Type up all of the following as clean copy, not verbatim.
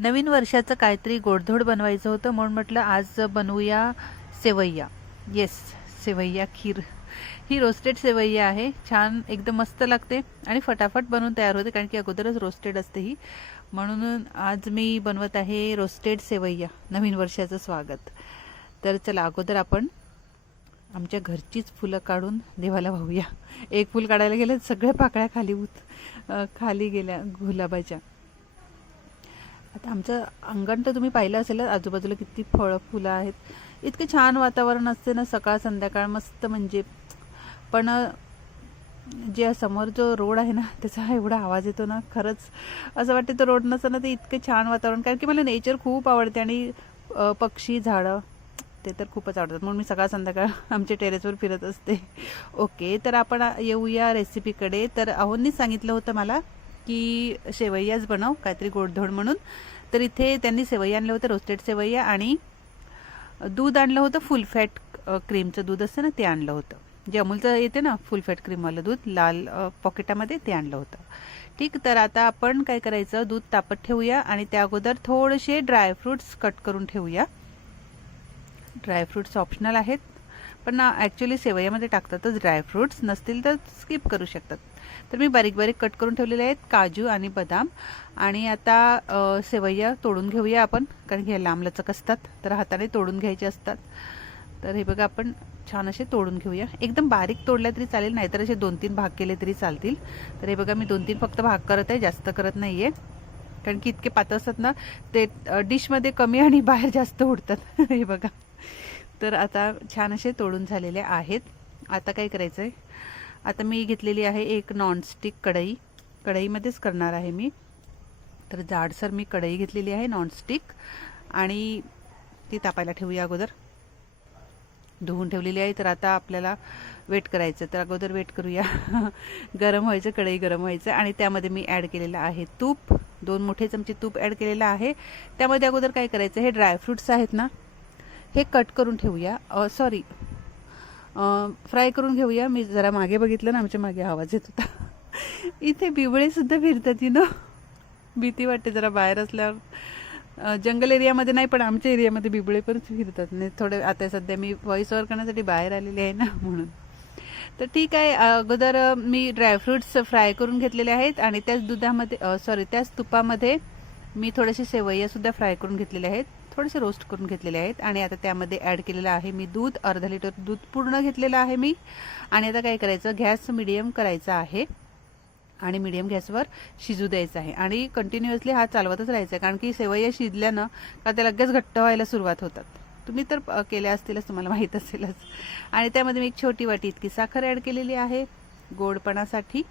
नवीन वर्षाचं काहीतरी गोडधोड बनवायचं होतं म्हणून म्हटलं आज बनवूया सेवैया. येस, सेवैया खीर. ही रोस्टेड सेवैया आहे. छान एकदम मस्त लागते आणि फटाफट बनवून तयार होते कारण की अगोदरच रोस्टेड असते ही. म्हणून आज मी बनवत आहे रोस्टेड सेवैया नवीन वर्षाचं स्वागत. तर चला अगोदर आपण आमच्या घरचीच फुलं काढून देवाला वाहूया. एक फूल काढायला गेलं सगळ्या पाकळ्या खाली गेल्या गुलाबाच्या. आता आमचं अंगण तर तुम्ही पाहिलं असेल, आजूबाजूला किती फुलं आहेत. इतके छान वातावरण असते ना सकाळ संध्याकाळ मस्त म्हणजे. पण जे समोर जो रोड आहे ना त्याचा एवढा आवाज येतो ना, खरंच असं वाटतं तो रोड नसतं ना ते इतके छान वातावरण. कारण की मला नेचर खूप आवडते आणि पक्षी झाडं ते तर खूपच आवडतात म्हणून मी सकाळ संध्याकाळ आमच्या टेरेसवर फिरत असते. ओके, तर आपण येऊया रेसिपीकडे. तर अहोंनीच सांगितलं होतं मला की शेवैयाच बनव काहीतरी गोडधोड म्हणून. तर इथे त्यांनी सेवैया आणलं होतं, रोस्टेड सेवैया, आणि दूध आणलं होतं. फुल फॅट क्रीमचं दूध असतं ना ते आणलं होतं, जे अमूलचं येते ना फुल फॅट क्रीमवालं दूध लाल पॉकेटामध्ये, ते आणलं होतं. ठीक, तर आता आपण काय करायचं, दूध तापत ठेवूया आणि त्या अगोदर थोडेसे ड्रायफ्रूट्स कट करून ठेवूया. ड्रायफ्रूट्स ऑप्शनल आहेत, पण ॲक्च्युली सेवैयामध्ये टाकतातच ड्रायफ्रूट्स, नसतील तर स्किप करू शकतात. तर मी बारीक बारीक कट करून ठेवलेले आहेत काजू आणि बदाम. आणि आता सेवैया तोडून घेऊया आपण, कारण की हे लांब लचक असतात तर हाताने तोडून घ्यायचे असतात. तर हे बघा आपण छान असे तोडून घेऊया. एकदम बारीक तोडल्या तरी चालेल, नाहीतर असे 2-3 भाग केले तरी चालतील. तर हे बघा मी 2-3 फक्त भाग करत आहे, जास्त करत नाही आहे, कारण की इतके पातळ असतात ना ते डिशमध्ये कमी आणि बाहेर जास्त उडतात. हे बघा. तर आता छान असे तोडून झालेले आहेत. आता काय करायचं आहे, आता मी घेतलेली आहे एक नॉनस्टिक कढई. कढईमध्येच करणार आहे मी. तर जाडसर मी कढई घेतलेली आहे नॉनस्टिक आणि ती तापायला ठेवूया. अगोदर धुवून ठेवलेली आहे. तर आता आपल्याला वेट करायचं, तर अगोदर वेट करूया. गरम व्हायचं, कढई गरम व्हायचं, आणि त्यामध्ये मी ॲड केलेलं आहे तूप. 2 मोठे चमचे तूप ॲड केलेलं आहे. त्यामध्ये अगोदर काय करायचं, हे ड्रायफ्रूट्स आहेत ना हे कट करून ठेवूया. सॉरी, फ्राय करून घेऊया. मी जरा मागे बघितलं ना, आमच्या मागे आवाज येत होता. इथे बिबळेसुद्धा फिरतात भीती वाटते जरा बाहेर असल्यावर. जंगल एरियामध्ये नाही, पण आमच्या एरियामध्ये बिबळे पण फिरतात. नाही थोडे, आता सध्या मी व्हॉइस ओव्हर करण्यासाठी बाहेर आलेली आहे ना म्हणून. तर ठीक आहे, अगोदर मी ड्रायफ्रूट्स फ्राय करून घेतलेले आहेत आणि त्याच दुधामध्ये त्याच तुपामध्ये मी थोडेसे सेवैयासुद्धा फ्राय करून घेतलेले आहेत, थोडेसे रोस्ट करून घेतलेले आहेत. आणि आता त्यामध्ये ॲड केलेलं आहे मी दूध. अर्धा लिटर दूध पूर्ण घेतलेलं आहे मी. आणि आता काय करायचं, गॅस मिडियम करायचा आहे आणि मिडियम गॅसवर शिजू द्यायचं आहे आणि कंटिन्युअसली हा चालवतच राहायचा आहे, कारण की सेवैया शिजल्यानं का ते लगेच घट्ट व्हायला सुरुवात होतात. तुम्ही तर केल्या असतीलच, तुम्हाला माहीत असेलच. आणि त्यामध्ये मी एक छोटी वाटी इतकी साखर ॲड केलेली आहे गोडपणासाठी.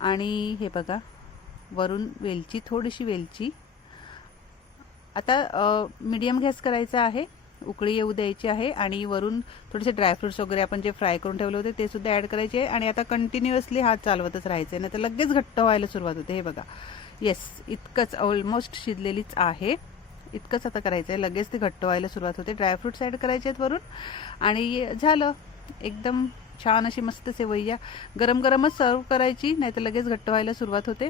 आणि हे बघा, वरून वेलची, थोडीशी वेलची. आता मीडियम गॅस करायचा आहे, उकळी येऊ द्यायची आहे आणि वरून थोडेसे ड्रायफ्रुट्स वगैरे आपण जे फ्राय करून ठेवले होते ते सुद्धा ॲड करायचे आहे. आणि आता कंटिन्युअसली हात चालवतच राहायचं आहे, नाही तर लगेच घट्ट व्हायला सुरुवात होते. हे बघा, येस, इतकंच, ऑलमोस्ट शिजलेलीच आहे. इतकंच आता करायचं आहे, लगेच ते घट्ट व्हायला सुरुवात होते. ड्रायफ्रुट्स ॲड करायचे आहेत वरून आणि झालं. एकदम छान अशी मस्त सेवैया गरम गरमच सर्व करायची, नाही तर लगेच घट्ट व्हायला सुरुवात होते.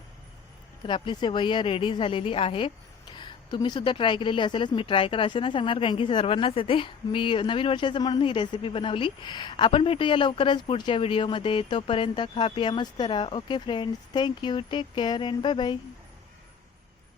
तर आपली सेवैया रेडी झालेली आहे. तुम्ही सुद्धा ट्राय केलेली असेलच. मी ट्राय करा असे नाही सांगणार, कारण की सर्वांनाच येते. मी नवीन वर्षाचं म्हणून ही रेसिपी बनवली. आपण भेटूया लवकरच पुढच्या व्हिडिओमध्ये. तोपर्यंत खा पिया मस्त राहा. Okay friends, thank you, take care and bye bye.